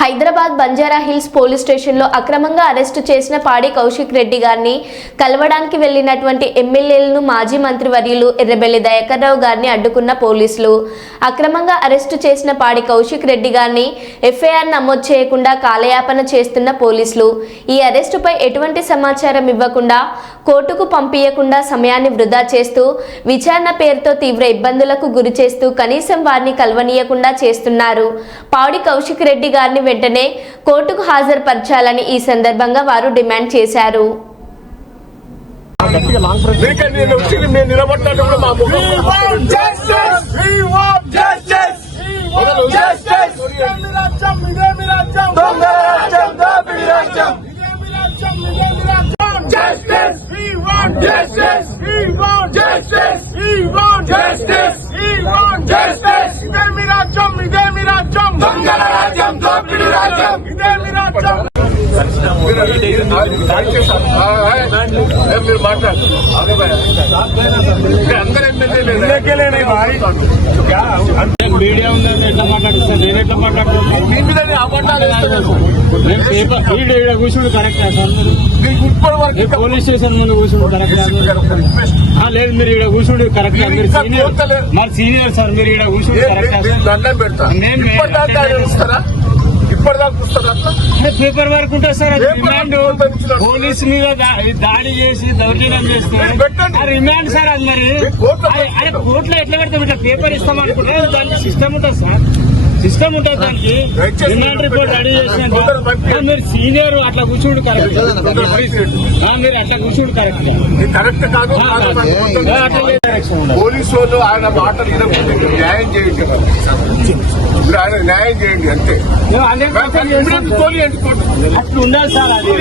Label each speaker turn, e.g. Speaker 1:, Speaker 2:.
Speaker 1: Hyderabad Banjara hills police స్టేషన్లో అక్రమంగా arrest చేసిన పాడి కౌశిక్ రెడ్డి గారిని కలవడానికి వెళ్ళినటువంటి ఎమ్మెల్యేలను మాజీ మంత్రి వర్యులు ఎర్రబెల్లి దయాకర్రావు గారిని అడ్డుకున్న పోలీసులు. అక్రమంగా అరెస్టు చేసిన పాడి కౌశిక్ రెడ్డి గారిని ఎఫ్ఐఆర్ నమోదు చేయకుండా కాలయాపన చేస్తున్న పోలీసులు. ఈ అరెస్టుపై ఎటువంటి సమాచారం ఇవ్వకుండా కోర్టుకు పంపించకుండా సమయాన్ని వృధా చేస్తూ విచారణ పేరుతో తీవ్ర ఇబ్బందులకు గురి చేస్తూ కనీసం వారిని కలవనీయకుండా చేస్తున్నారు. పాడి కౌశిక్ రెడ్డి గారిని వెంటనే కోర్టుకు హాజరుపరచాలని ఈ సందర్భంగా వారు డిమాండ్ చేశారు
Speaker 2: justice! We want justice! We want justice! We want justice! We want justice!
Speaker 3: మీరు- దయచేసి- ఆ, ఆ, ఏ, మీరు మాట్లాడు అదే భయ. ఇక్కడ అందరు ఎమ్మెల్యేలు
Speaker 4: మీడియా ఉందని ఎట్లా మాట్లాడుతున్నా నేను ఎట్లా మాట్లాడుతున్నాను
Speaker 3: మీ మీద నేను అబద్ధాలు వేస్తలేదు.
Speaker 4: నేను పేపర్ వీడియో ఇక్కడ కూర్చుండు కరెక్ట్ సార్ మీరు
Speaker 3: మీకు ఇప్పటి వరకు
Speaker 4: ఈ
Speaker 3: ఇంకా
Speaker 4: పోలీస్ స్టేషన్ ముందు కూర్చుండు కరెక్ట్
Speaker 3: ఒక రిక్వెస్ట్.
Speaker 4: లేదు మీరు ఇక్కడ కూర్చుండు కరెక్ట్
Speaker 3: మీరు
Speaker 4: మీరు
Speaker 3: ఇంకా
Speaker 4: సీనియర్
Speaker 3: కోరుతలేదు.
Speaker 4: మరి సీనియర్ సార్ మీరు ఇక్కడ కూర్చుండు
Speaker 3: ఏ,
Speaker 4: కరెక్ట్
Speaker 3: మీకు దండం పెడతా
Speaker 4: నేను- పేపర్ వర్క్ ఉంటుంది సార్ అది రిమాండ్. పోలీస్ మీద దాడి చేసి దౌర్జన్యం చేస్తే
Speaker 3: మీరు పెట్టండి.
Speaker 4: ఆ రిమాండ్ సార్ అది మరి. అరే కోర్టులో ఎట్లా పెడతాం? ఇట్లా పేపర్ ఇస్తాం అనుకుంటే దానికి సిస్టమ్ ఉంటుంది సార్. సిస్టమ్ ఉంటుంది దానికి. రిమాండ్ రిపోర్ట్ రెడీ చేసిన. మీరు సీనియర్ అట్లా కూర్చుండు కరెక్ట్. మీరు అట్లా కూర్చుండు కరెక్ట్.
Speaker 3: కరెక్ట్ కాదు. పోలీసు వాళ్ళు ఆయన మాటలు న్యాయం చేయండి న్యాయం చేయండి అంతే. తోలి
Speaker 4: అట్లా ఉండాలి సార్ అది.